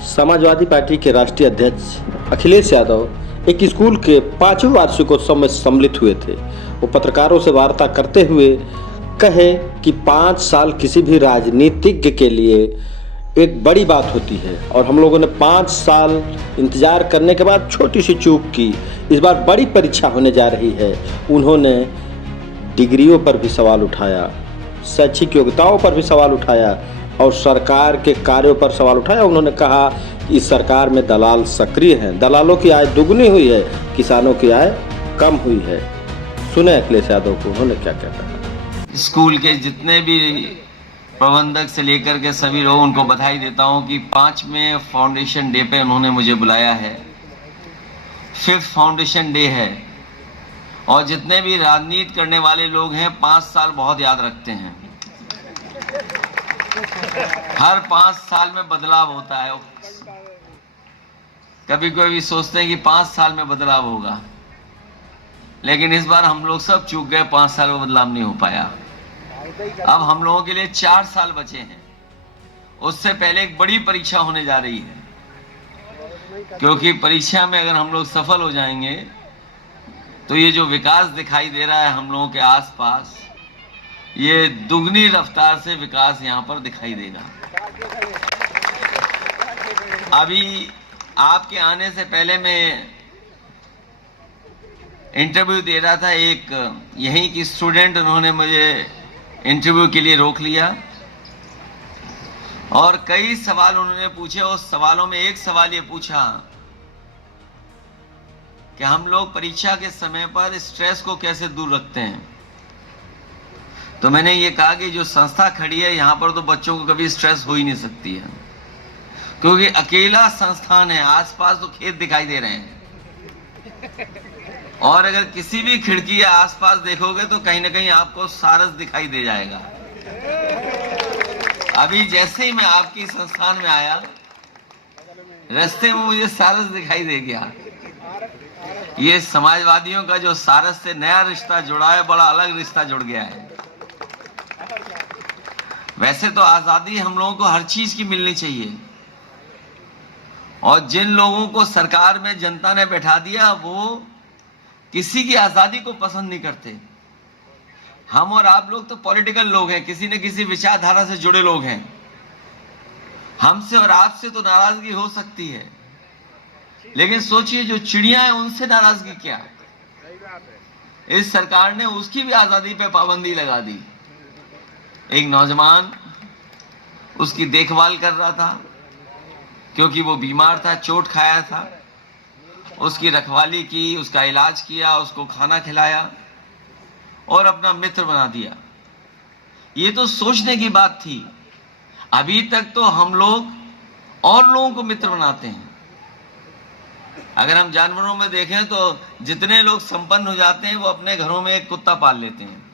Samajwadi party के राष्ट्रीय अध्यक्ष अखिलेश यादव एक स्कूल के 5वें वार्षिकोत्सव में सम्मिलित हुए थे। वो पत्रकारों से वार्ता करते हुए कहे कि 5 साल किसी भी राजनीतिज्ञ के लिए एक बड़ी बात होती है और हम लोगों ने 5 साल इंतजार करने के बाद छोटी सी चूक की। इस बार बड़ी परीक्षा होने जा रही है। उन्होंने डिग्रियों पर भी सवाल उठाया, शैक्षिक योग्यताओं पर भी सवाल उठाया और सरकार के कार्यों पर सवाल उठाया। उन्होंने कहा कि इस सरकार में दलाल सक्रिय हैं, दलालों की आय दुगनी हुई है, किसानों की आय कम हुई है। सुने अखिलेश यादव को, उन्होंने क्या कहता। स्कूल के जितने भी प्रबंधक से लेकर के सभी लोग, उनको बधाई देता हूं कि 5वें फाउंडेशन डे पे उन्होंने मुझे बुलाया है। 5th फाउंडेशन डे है और जितने भी राजनीति करने वाले लोग हैं 5 साल बहुत याद रखते हैं। हर 5 साल में बदलाव होता है। कभी कोई सोचते हैं कि 5 साल में बदलाव होगा, लेकिन इस बार हम लोग सब चूक गए। 5 साल में बदलाव नहीं हो पाया। अब हम लोगों के लिए 4 साल बचे हैं। उससे पहले एक बड़ी परीक्षा होने जा रही है, क्योंकि परीक्षा में अगर हम लोग सफल हो जाएंगे तो ये जो विकास दिखाई दे रहा है हम लोगों के आसपास, ये दुगनी रफ्तार से विकास यहाँ पर दिखाई देगा। अभी आपके आने से पहले मैं इंटरव्यू दे रहा था, एक यहीं की स्टूडेंट, उन्होंने मुझे इंटरव्यू के लिए रोक लिया और कई सवाल उन्होंने पूछे। उस सवालों में एक सवाल ये पूछा कि हम लोग परीक्षा के समय पर स्ट्रेस को कैसे दूर रखते हैं। तो मैंने ये कहा कि जो संस्था खड़ी है यहाँ पर तो बच्चों को कभी स्ट्रेस हो ही नहीं सकती है, क्योंकि अकेला संस्थान है, आसपास तो खेत दिखाई दे रहे हैं और अगर किसी भी खिड़की या आसपास देखोगे तो कहीं ना कहीं आपको सारस दिखाई दे जाएगा। अभी जैसे ही मैं आपकी संस्थान में आया, रास्ते में मुझे सारस दिखाई दे गया। ये समाजवादियों का जो सारस से नया रिश्ता जुड़ा है, बड़ा अलग रिश्ता जुड़ गया है। वैसे तो आजादी हम लोगों को हर चीज की मिलनी चाहिए, और जिन लोगों को सरकार में जनता ने बैठा दिया वो किसी की आजादी को पसंद नहीं करते। हम और आप लोग तो पॉलिटिकल लोग हैं, किसी न किसी विचारधारा से जुड़े लोग हैं। हमसे और आपसे तो नाराजगी हो सकती है, लेकिन सोचिए जो चिड़िया है उनसे नाराजगी क्या। इस सरकार ने उसकी भी आजादी पे पाबंदी लगा दी। एक नौजवान उसकी देखभाल कर रहा था क्योंकि वो बीमार था, चोट खाया था। उसकी रखवाली की, उसका इलाज किया, उसको खाना खिलाया और अपना मित्र बना दिया। ये तो सोचने की बात थी। अभी तक तो हम लोग और लोगों को मित्र बनाते हैं। अगर हम जानवरों में देखें तो जितने लोग संपन्न हो जाते हैं वो अपने घरों में एक कुत्ता पाल लेते हैं।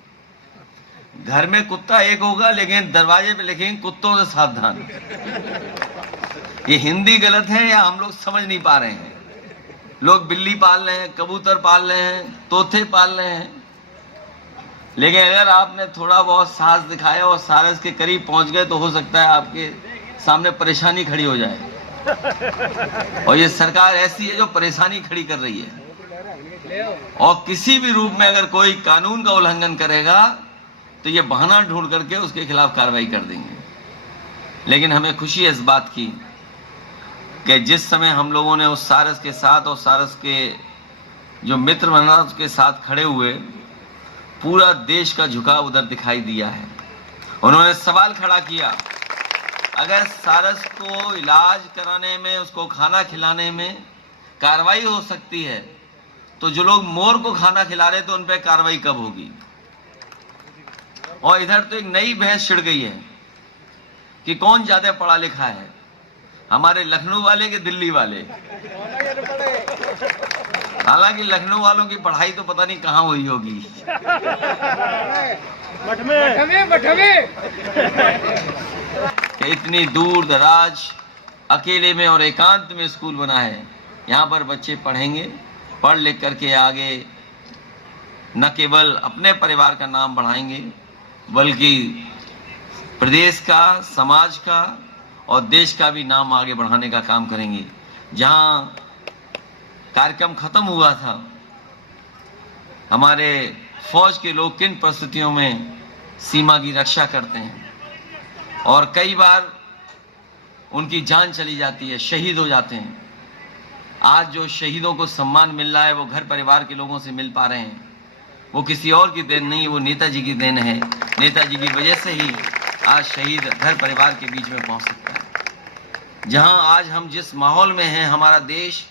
घर में कुत्ता एक होगा, लेकिन दरवाजे पे लिखेंगे कुत्तों से सावधान। ये हिंदी गलत है या हम लोग समझ नहीं पा रहे हैं। लोग बिल्ली पाल रहे हैं, कबूतर पाल रहे हैं, तोते पाल रहे हैं, लेकिन अगर आपने थोड़ा बहुत साहस दिखाया और सारस के करीब पहुंच गए तो हो सकता है आपके सामने परेशानी खड़ी हो जाए। और ये सरकार ऐसी है जो परेशानी खड़ी कर रही है, और किसी भी रूप में अगर कोई कानून का उल्लंघन करेगा तो ये बहाना ढूंढ करके उसके खिलाफ कार्रवाई कर देंगे। लेकिन हमें खुशी है इस बात की कि जिस समय हम लोगों ने उस सारस के साथ और सारस के जो मित्र बना उसके साथ खड़े हुए, पूरा देश का झुकाव उधर दिखाई दिया है। उन्होंने सवाल खड़ा किया, अगर सारस को इलाज कराने में, उसको खाना खिलाने में कार्रवाई हो सकती है, तो जो लोग मोर को खाना खिला रहे तो उन पर कार्रवाई कब होगी। और इधर तो एक नई बहस छिड़ गई है कि कौन ज्यादा पढ़ा लिखा है, हमारे लखनऊ वाले के दिल्ली वाले। हालांकि लखनऊ वालों की पढ़ाई तो पता नहीं कहां हुई होगी। इतनी दूर दराज अकेले में और एकांत में स्कूल बना है। यहाँ पर बच्चे पढ़ेंगे, पढ़ लिख करके आगे न केवल अपने परिवार का नाम बढ़ाएंगे, बल्कि प्रदेश का, समाज का और देश का भी नाम आगे बढ़ाने का काम करेंगे। जहां कार्यक्रम खत्म हुआ था, हमारे फौज के लोग किन परिस्थितियों में सीमा की रक्षा करते हैं और कई बार उनकी जान चली जाती है, शहीद हो जाते हैं। आज जो शहीदों को सम्मान मिल रहा है वो घर परिवार के लोगों से मिल पा रहे हैं। वो किसी और की देन नहीं, वो नेताजी की देन है। नेताजी की वजह से ही आज शहीद घर परिवार के बीच में पहुंच सकता है। जहां आज हम जिस माहौल में हैं, हमारा देश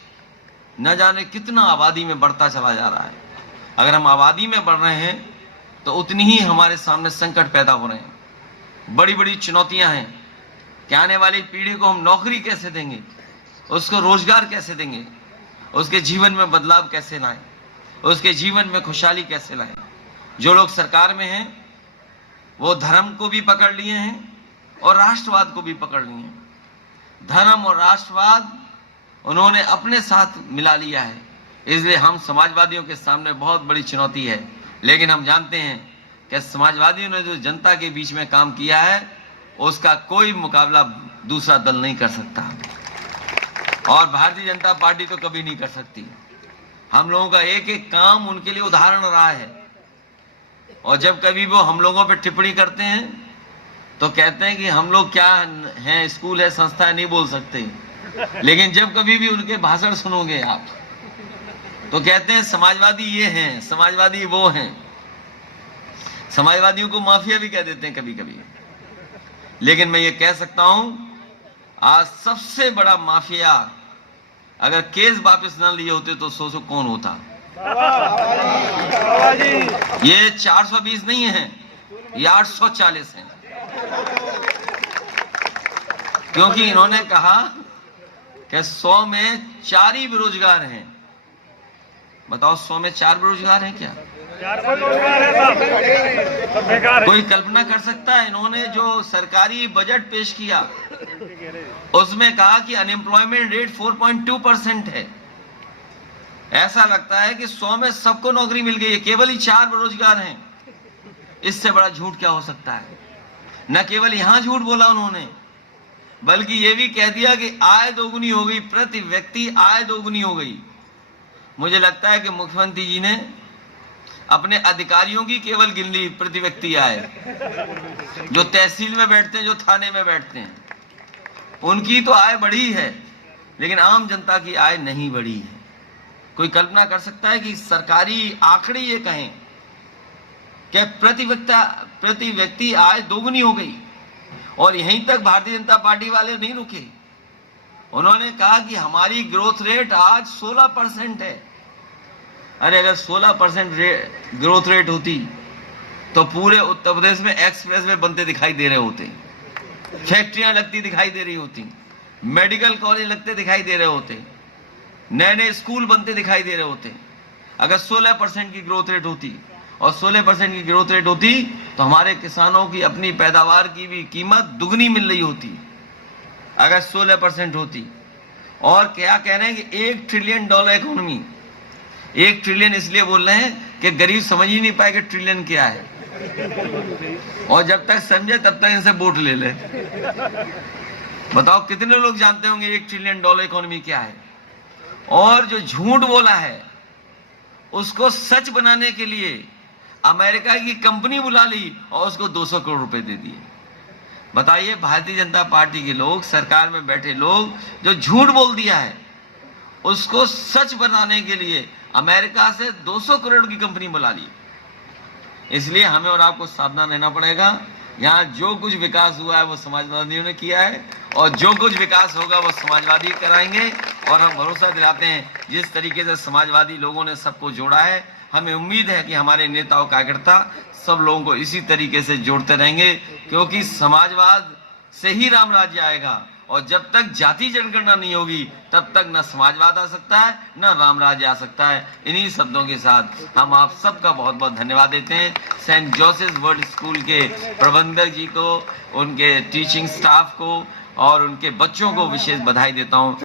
न जाने कितना आबादी में बढ़ता चला जा रहा है। अगर हम आबादी में बढ़ रहे हैं तो उतनी ही हमारे सामने संकट पैदा हो रहे हैं, बड़ी बड़ी चुनौतियां हैं कि आने वाली पीढ़ी को हम नौकरी कैसे देंगे, उसको रोजगार कैसे देंगे, उसके जीवन में बदलाव कैसे लाएं, उसके जीवन में खुशहाली कैसे लाएं। जो लोग सरकार में हैं वो धर्म को भी पकड़ लिए हैं और राष्ट्रवाद को भी पकड़ लिए हैं। धर्म और राष्ट्रवाद उन्होंने अपने साथ मिला लिया है, इसलिए हम समाजवादियों के सामने बहुत बड़ी चुनौती है। लेकिन हम जानते हैं कि समाजवादियों ने जो जनता के बीच में काम किया है उसका कोई मुकाबला दूसरा दल नहीं कर सकता और भारतीय जनता पार्टी तो कभी नहीं कर सकती। हम लोगों का एक एक काम उनके लिए उदाहरण रहा है और जब कभी वो हम लोगों पर टिप्पणी करते हैं तो कहते हैं कि हम लोग क्या हैं, स्कूल है, संस्था है, नहीं बोल सकते। लेकिन जब कभी भी उनके भाषण सुनोगे आप तो कहते हैं समाजवादी ये हैं, समाजवादी वो हैं। समाजवादियों को माफिया भी कह देते हैं कभी कभी। लेकिन मैं ये कह सकता हूं, आज सबसे बड़ा माफिया अगर केस वापस ना लिए होते तो सोचो कौन होता। ये 420 नहीं है, ये 840 है, क्योंकि इन्होंने कहा कि 100 में 4 ही बेरोजगार हैं। बताओ 100 में 4 बेरोजगार हैं क्या? कोई कल्पना कर सकता है? इन्होंने जो सरकारी बजट पेश किया उसमें कहा कि अनएम्प्लॉयमेंट रेट 4.2% है। ऐसा लगता है कि 100 में सबको नौकरी मिल गई है, केवल ही 4 बेरोजगार हैं। इससे बड़ा झूठ क्या हो सकता है? न केवल यहां झूठ बोला उन्होंने, बल्कि यह भी कह दिया कि आय दोगुनी हो गई, प्रति व्यक्ति आय दोगुनी हो गई। मुझे लगता है कि मुख्यमंत्री जी ने अपने अधिकारियों की केवल गिन ली प्रति व्यक्ति आय। जो तहसील में बैठते हैं, जो थाने में बैठते हैं, उनकी तो आय बढ़ी है, लेकिन आम जनता की आय नहीं बढ़ी है। कोई कल्पना कर सकता है कि सरकारी आंकड़े ये कहें कि प्रति व्यक्ति आय दोगुनी हो गई? और यहीं तक भारतीय जनता पार्टी वाले नहीं रुके, उन्होंने कहा कि हमारी ग्रोथ रेट आज 16% है। अरे अगर 16% ग्रोथ रेट होती तो पूरे उत्तर प्रदेश में एक्सप्रेस वे बनते दिखाई दे रहे होते, फैक्ट्रियां लगती दिखाई दे रही होती, मेडिकल कॉलेज लगते दिखाई दे रहे होते, नए नए स्कूल बनते दिखाई दे रहे होते। अगर 16% की ग्रोथ रेट होती और 16% की ग्रोथ रेट होती तो हमारे किसानों की अपनी पैदावार की भी कीमत दुगनी मिल रही होती अगर 16% होती। और क्या कह रहे हैं कि $1 ट्रिलियन इकोनॉमी। 1 ट्रिलियन इसलिए बोल रहे हैं कि गरीब समझ ही नहीं पाए कि ट्रिलियन क्या है, और जब तक समझे तब तक इनसे वोट ले ले। बताओ कितने लोग जानते होंगे $1 ट्रिलियन इकोनॉमी क्या है? और जो झूठ बोला है उसको सच बनाने के लिए अमेरिका की कंपनी बुला ली और उसको 200 करोड़ रुपए दे दिए। बताइए, भारतीय जनता पार्टी के लोग, सरकार में बैठे लोग, जो झूठ बोल दिया है उसको सच बनाने के लिए अमेरिका से 200 करोड़ की कंपनी बुला ली। इसलिए हमें और आपको सावधान रहना पड़ेगा। यहाँ जो कुछ विकास हुआ है वो समाजवादियों ने किया है और जो कुछ विकास होगा वो समाजवादी कराएंगे। और हम भरोसा दिलाते हैं, जिस तरीके से समाजवादी लोगों ने सबको जोड़ा है, हमें उम्मीद है कि हमारे नेता और कार्यकर्ता सब लोगों को इसी तरीके से जोड़ते रहेंगे, क्योंकि समाजवाद से ही राम राज्य आएगा। और जब तक जाति जनगणना नहीं होगी तब तक न समाजवाद आ सकता है न राम राज्य आ सकता है। इन्हीं शब्दों के साथ हम आप सबका बहुत बहुत धन्यवाद देते हैं। सेंट जोसेफ वर्ल्ड स्कूल के प्रबंधक जी को, उनके टीचिंग स्टाफ को और उनके बच्चों को विशेष बधाई देता हूं।